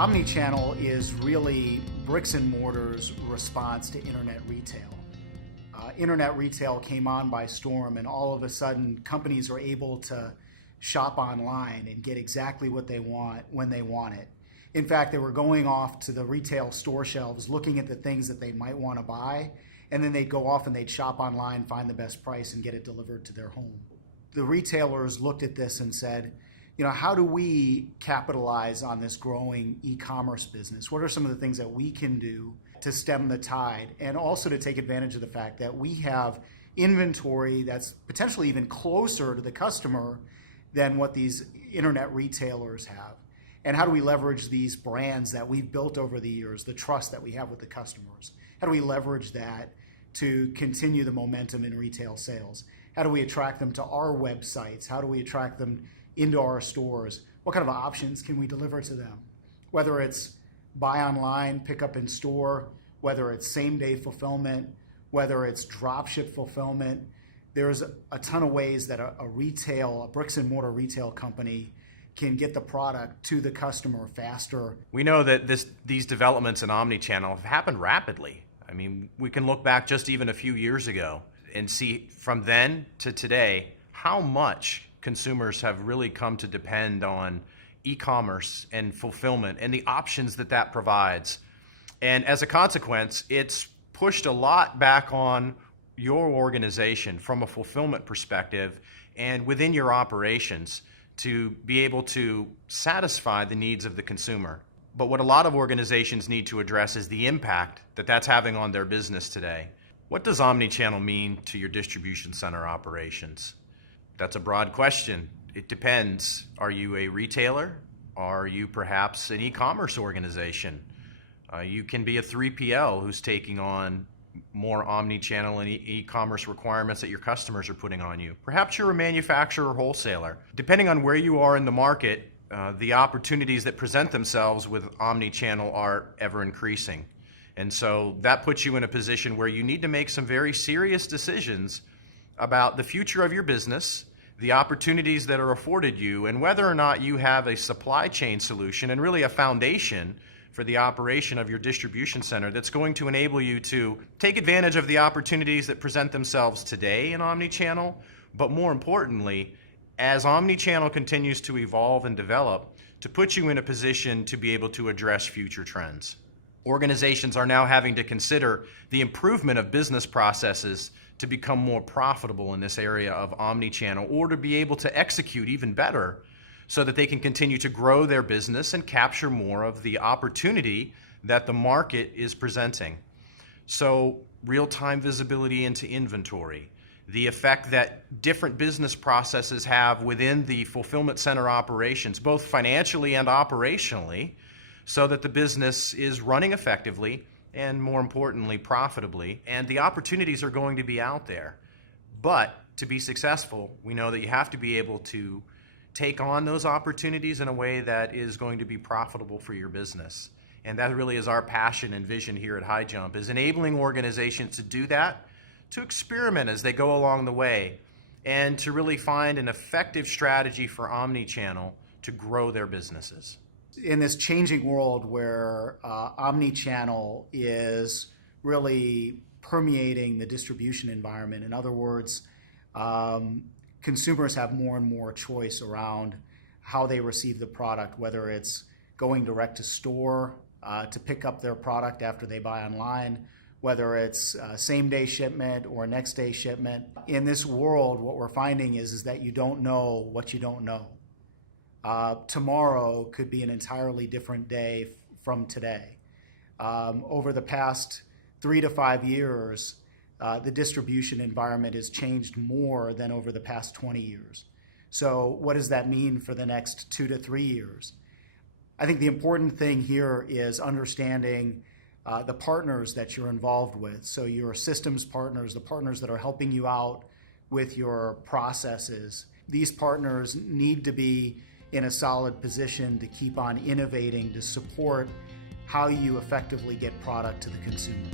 OmniChannel is really bricks and mortar's response to internet retail. Internet retail came on by storm, and all of a sudden companies are able to shop online and get exactly what they want when they want it. In fact, they were going off to the retail store shelves looking at the things that they might want to buy, and then they'd go off and they'd shop online, find the best price, and get it delivered to their home. The retailers looked at this and said, how do we capitalize on this growing e-commerce business? What are some of the things that we can do to stem the tide, and also to take advantage of the fact that we have inventory that's potentially even closer to the customer than what these internet retailers have? And how do we leverage these brands that we've built over the years, the trust that we have with the customers? How do we leverage that to continue the momentum in retail sales? How do we attract them to our websites? How do we attract them into our stores? What kind of options can we deliver to them? Whether it's buy online, pick up in store, whether it's same-day fulfillment, whether it's drop ship fulfillment, there's a ton of ways that a bricks and mortar retail company can get the product to the customer faster. We know that these developments in omnichannel have happened rapidly. I mean, we can look back just even a few years ago and see from then to today how much consumers have really come to depend on e-commerce and fulfillment and the options that provides. And as a consequence, it's pushed a lot back on your organization from a fulfillment perspective and within your operations to be able to satisfy the needs of the consumer. But what a lot of organizations need to address is the impact that that's having on their business today. What does omnichannel mean to your distribution center operations? That's a broad question. It depends. Are you a retailer? Are you perhaps an e-commerce organization? You can be a 3PL who's taking on more omni-channel and e-commerce requirements that your customers are putting on you. Perhaps you're a manufacturer or wholesaler. Depending on where you are in the market, the opportunities that present themselves with omni-channel are ever increasing. And so that puts you in a position where you need to make some very serious decisions about the future of your business, the opportunities that are afforded you, and whether or not you have a supply chain solution and really a foundation for the operation of your distribution center that's going to enable you to take advantage of the opportunities that present themselves today in omnichannel, but more importantly, as omnichannel continues to evolve and develop, to put you in a position to be able to address future trends. Organizations are now having to consider the improvement of business processes to become more profitable in this area of omnichannel, or to be able to execute even better so that they can continue to grow their business and capture more of the opportunity that the market is presenting. So real-time visibility into inventory, the effect that different business processes have within the fulfillment center operations, both financially and operationally, so that the business is running effectively and, more importantly, profitably, and the opportunities are going to be out there. But to be successful, we know that you have to be able to take on those opportunities in a way that is going to be profitable for your business. And that really is our passion and vision here at High Jump, is enabling organizations to do that, to experiment as they go along the way, and to really find an effective strategy for omnichannel to grow their businesses. In this changing world where omnichannel is really permeating the distribution environment, in other words, consumers have more and more choice around how they receive the product, whether it's going direct to store to pick up their product after they buy online, whether it's same-day shipment or next-day shipment. In this world, what we're finding is that you don't know what you don't know. Tomorrow could be an entirely different day from today. Over the past 3 to 5 years, the distribution environment has changed more than over the past 20 years. So what does that mean for the next 2 to 3 years? I think the important thing here is understanding the partners that you're involved with. So your systems partners, the partners that are helping you out with your processes. These partners need to be in a solid position to keep on innovating to support how you effectively get product to the consumer.